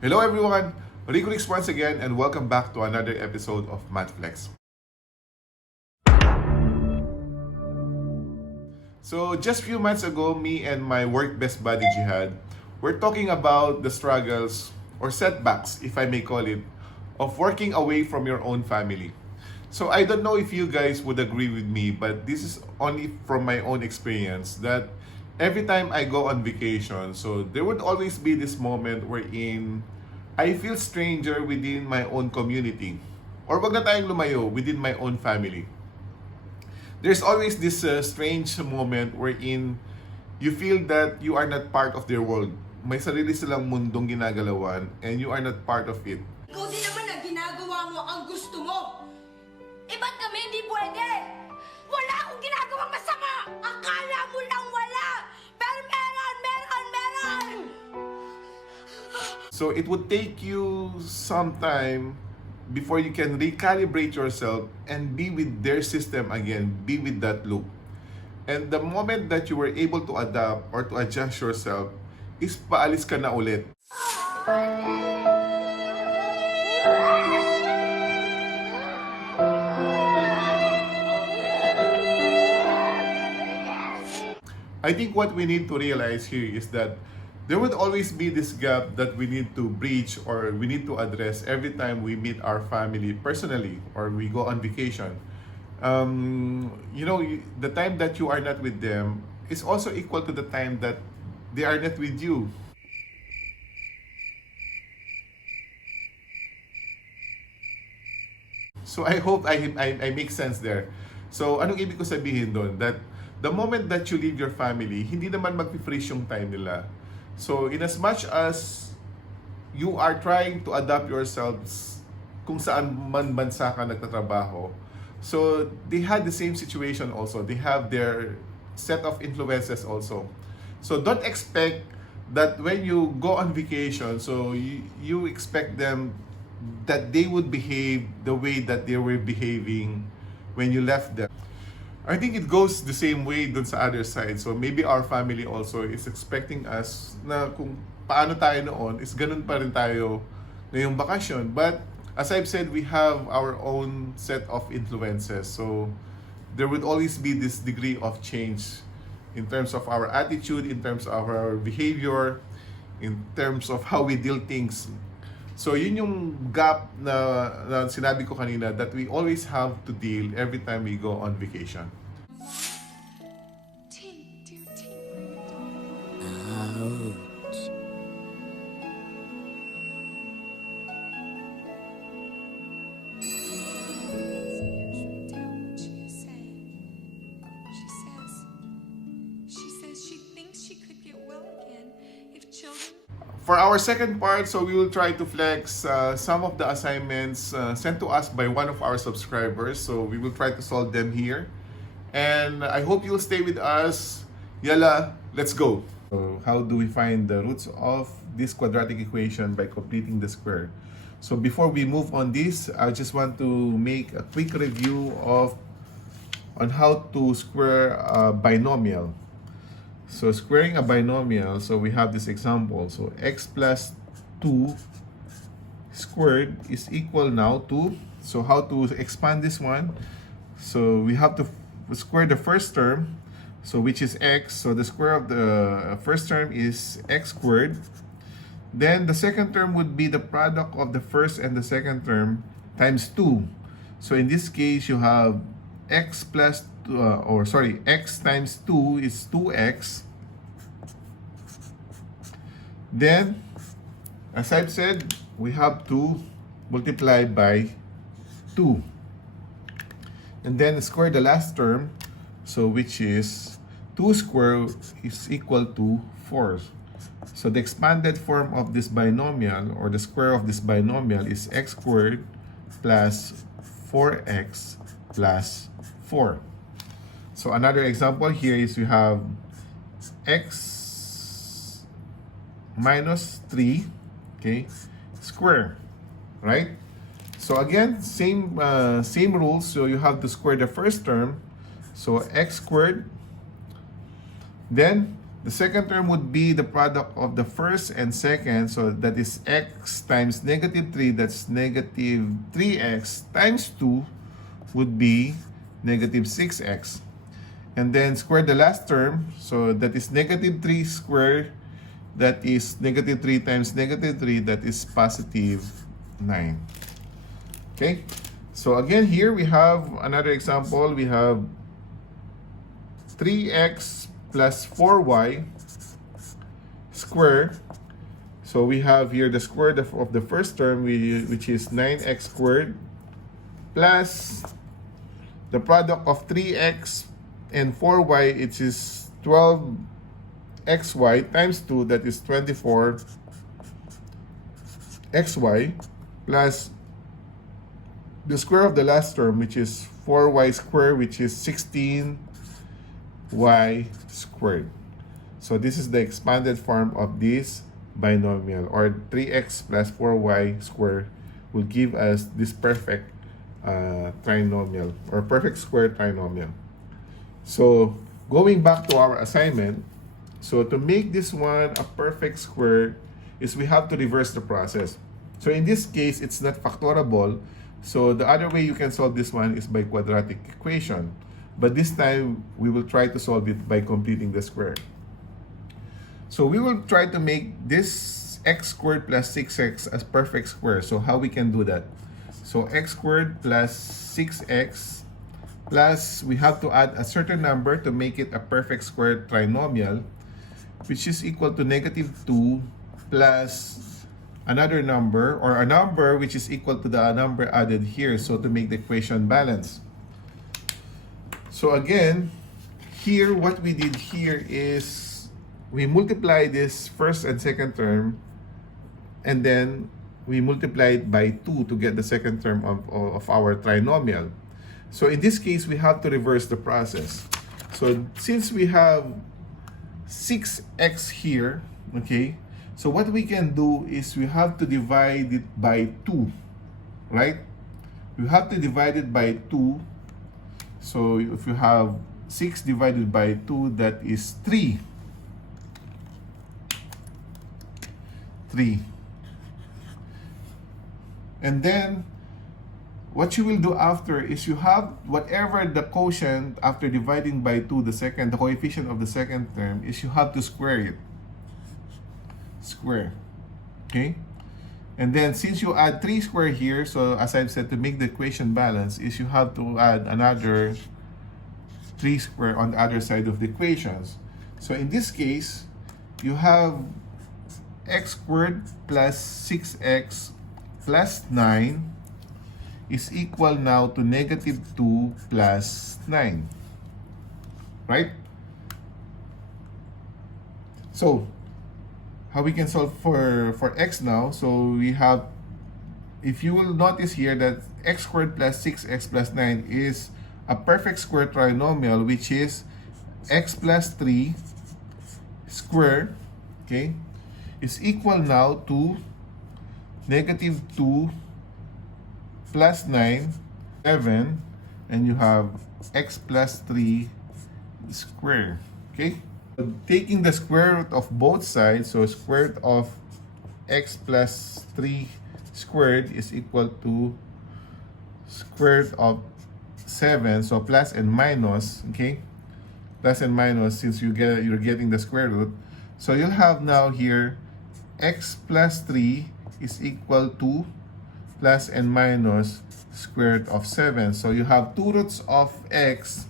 Hello everyone, Rigorix once again and welcome back to another episode of MATHFLEX. So just few months ago, me and my work best buddy Jihad were talking about the struggles or setbacks, if I may call it, of working away from your own family. So I don't know if you guys would agree with me, but this is only from my own experience that every time I go on vacation, so there would always be this moment wherein I feel stranger within my own community. Or wag na tayong lumayo, within my own family. There's always this strange moment wherein you feel that you are not part of their world. May sarili silang mundong ginagalawan and you are not part of it. Ikaw din naman na ginagawa mo ang gusto mo. Eh ba't kami hindi pwede? Wala akong ginagawang masama! Akala mo lang wala! Pero meron! So it would take you some time before you can recalibrate yourself and be with their system again, be with that loop. And the moment that you were able to adapt or to adjust yourself is paalis ka na ulit. I think what we need to realize here is that there would always be this gap that we need to breach or we need to address every time we meet our family personally or we go on vacation. The time that you are not with them is also equal to the time that they are not with you. So I hope I make sense there. So anong ibig ko sabihin doon? That the moment that you leave your family, hindi naman mag-freeze yung time nila. So in as much as you are trying to adapt yourselves kung saan man bansa ka nagtatrabaho, so they had the same situation also. They have their set of influences also. So don't expect that when you go on vacation, so you expect them that they would behave the way that they were behaving when you left them. I think it goes the same way dun sa other side. So maybe our family also is expecting us na kung paano tayo noon is ganun pa rin tayo ngayong bakasyon. But as I've said, we have our own set of influences. So there would always be this degree of change in terms of our attitude, in terms of our behavior, in terms of how we deal things. So yun yung gap na sinabi ko kanina that we always have to deal every time we go on vacation. For our second part, so we will try to flex some of the assignments sent to us by one of our subscribers. So we will try to solve them here. And I hope you'll stay with us. Yala, let's go. So how do we find the roots of this quadratic equation by completing the square? So before we move on this, I just want to make a quick review on how to square a binomial. So squaring a binomial, so we have this example. So x plus 2 squared is equal now to, so how to expand this one? So we have to square the first term, so which is x. So the square of the first term is x squared. Then the second term would be the product of the first and the second term times 2. So in this case, you have x plus x times 2 is 2x. Then, as I've said, we have to multiply by 2. And then square the last term, so which is 2 squared is equal to 4. So the expanded form of this binomial, or the square of this binomial, is x squared plus 4x plus 4. So another example here is we have x minus 3, okay, square, right? So again, same rules. So you have to square the first term. So x squared, then The second term would be the product of the first and second. So that is x times negative 3. That's negative 3x times 2 would be negative 6x. And then square the last term. So that is negative 3 squared. That is negative 3 times negative 3. That is positive 9. Okay? So again, here we have another example. We have 3x plus 4y squared. So we have here the square of the first term, which is 9x squared, plus the product of 3x and 4y, which is 12xy times 2, that is 24xy, plus the square of the last term, which is 4y squared, which is 16y squared. So this is the expanded form of this binomial, or 3x plus 4y squared will give us this perfect trinomial, or perfect square trinomial. So going back to our assignment, so to make this one a perfect square is we have to reverse the process. So in this case, it's not factorable. So the other way you can solve this one is by quadratic equation. But this time, we will try to solve it by completing the square. So we will try to make this x squared plus 6x as perfect square. So how we can do that? So x squared plus 6x plus, we have to add a certain number to make it a perfect square trinomial, which is equal to negative 2 plus another number, or a number which is equal to the number added here, so to make the equation balance. So again, here what we did here is we multiply this first and second term, and then we multiply it by 2 to get the second term of our trinomial. So in this case, we have to reverse the process. So since we have 6x here, okay, so what we can do is we have to divide it by 2, right? We have to divide it by 2. So if you have 6 divided by 2, that is 3. 3. And then what you will do after is you have whatever the quotient after dividing by 2, the coefficient of the second term, is you have to square it. Square. Okay? And then since you add 3 square here, so as I've said, to make the equation balance, is you have to add another 3 square on the other side of the equations. So in this case, you have x squared plus 6x plus 9 is equal now to negative 2 plus 9. Right? So, how we can solve for x now? So we have, if you will notice here that x squared plus 6x plus 9 is a perfect square trinomial, which is x plus 3 squared, okay, is equal now to negative 2 plus 9, 7, and you have x plus 3 squared, okay? Taking the square root of both sides, so square root of x plus 3 squared is equal to square root of 7, so plus and minus, okay? Plus and minus, since you're getting the square root. So you'll have now here x plus 3 is equal to plus and minus square root of 7. So you have two roots of x.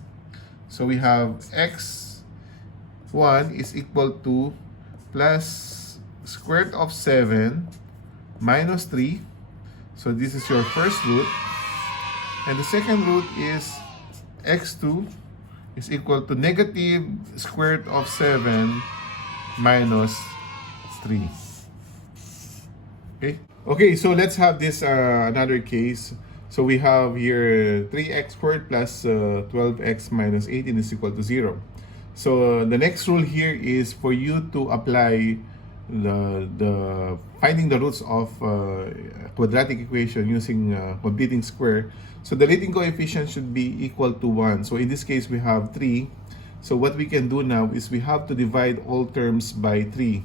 So we have x1 is equal to plus square root of 7 minus 3. So this is your first root. And the second root is x2 is equal to negative square root of 7 minus 3. Okay. Okay, so let's have this another case. So we have here 3x squared plus 12x minus 18 is equal to 0. So the next rule here is for you to apply the finding the roots of quadratic equation using completing square. So the leading coefficient should be equal to 1. So in this case, we have 3. So what we can do now is we have to divide all terms by 3.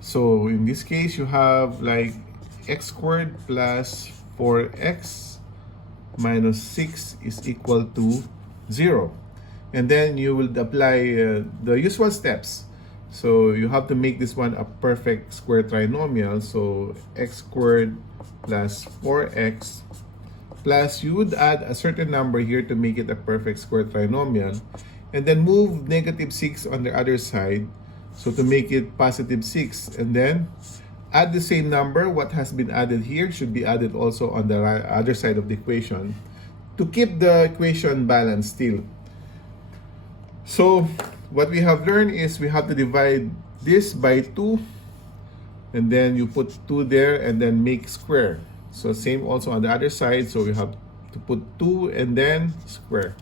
So in this case, you have like x squared plus 4x minus 6 is equal to 0. And then you will apply the usual steps. So you have to make this one a perfect square trinomial. So x squared plus 4x plus, you would add a certain number here to make it a perfect square trinomial. And then move negative 6 on the other side. So to make it positive 6. And then add the same number. What has been added here should be added also on the other side of the equation to keep the equation balanced still. So what we have learned is we have to divide this by 2, and then you put 2 there and then make square. So same also on the other side. So we have to put 2 and then square.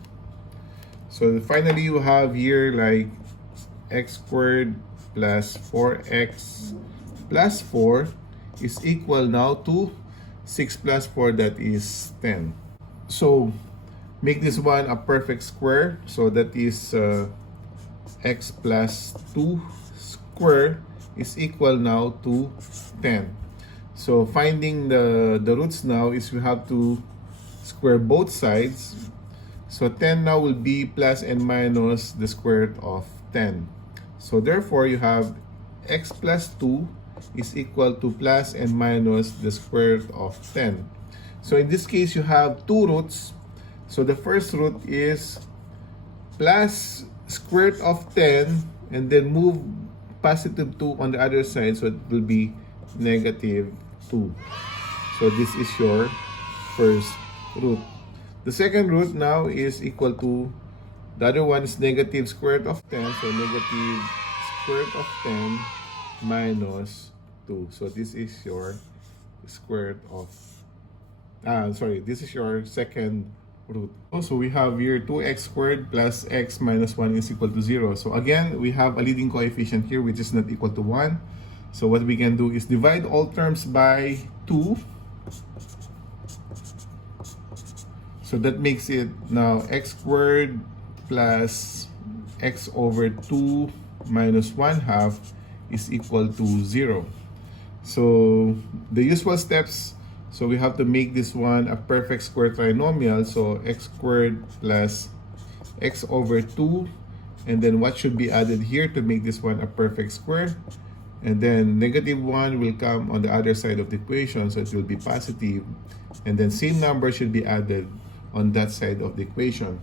So finally you have here like x squared plus 4x plus 4 is equal now to 6 plus 4, that is 10. So make this one a perfect square. So that is x plus 2 square is equal now to 10. So finding the roots now is we have to square both sides. So 10 now will be plus and minus the square root of 10. So therefore you have x plus 2 is equal to plus and minus the square root of 10. So in this case you have two roots. So the first root is plus square root of 10 and then move positive 2 on the other side, so it will be negative 2. So this is your first root. The second root now is equal to, the other one is negative square root of 10, so negative square root of 10 minus 2. So this is your square root of, this is your second root. Also, we have here 2x squared plus x minus 1 is equal to 0. So again, we have a leading coefficient here which is not equal to 1. So what we can do is divide all terms by 2. So that makes it now x squared plus x over 2 minus 1 half is equal to 0. So the usual steps, so we have to make this one a perfect square trinomial. So x squared plus x over 2, and then what should be added here to make this one a perfect square? And then negative 1 will come on the other side of the equation, so it will be positive. And then same number should be added on that side of the equation.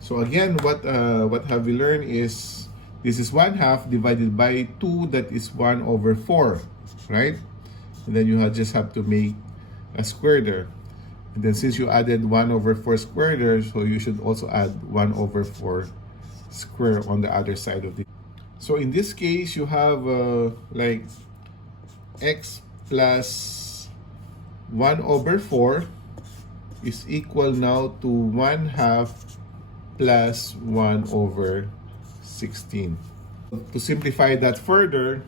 So again, what have we learned is this is 1 half divided by 2, that is 1 over 4, right? And then you just have to make a square there. And then since you added 1 over 4 square there, so you should also add 1 over 4 square on the other side of the. So in this case, you have like x plus 1 over 4 is equal now to 1 half plus 1 over 16. To simplify that further,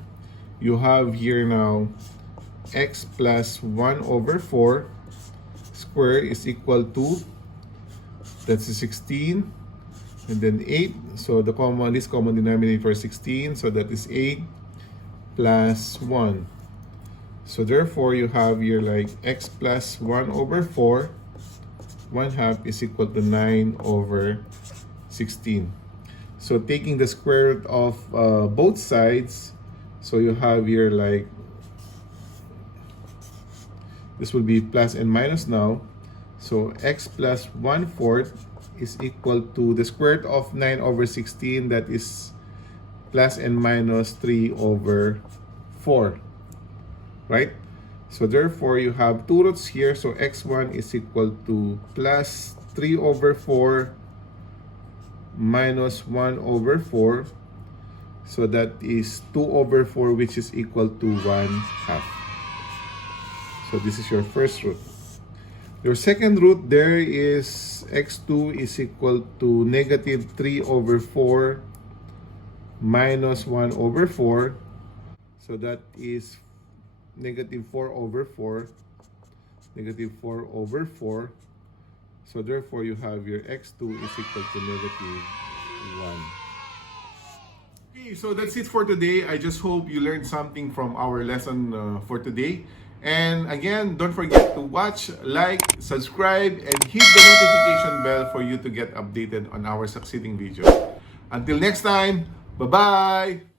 you have here now x plus 1 over 4 square is equal to, that's 16, and then 8. So the least common denominator is 16, so that is 8 plus 1. So therefore you have here like x plus 1 over 4 1 half is equal to 9 over 16. So taking the square root of both sides, so you have here like, this will be plus and minus now. So x plus 1/4 is equal to the square root of 9 over 16, that is plus and minus 3 over 4, right? So therefore you have two roots here, so x1 is equal to plus 3 over 4 minus 1 over 4, so that is 2 over 4, which is equal to 1 half. So this is your first root. Your second root there is x2 is equal to negative 3 over 4 minus 1 over 4, so that is negative 4 over 4, negative 4 over 4. So therefore, you have your x2 is equal to negative 1. Okay, so that's it for today. I just hope you learned something from our lesson for today. And again, don't forget to watch, like, subscribe, and hit the notification bell for you to get updated on our succeeding videos. Until next time, bye-bye!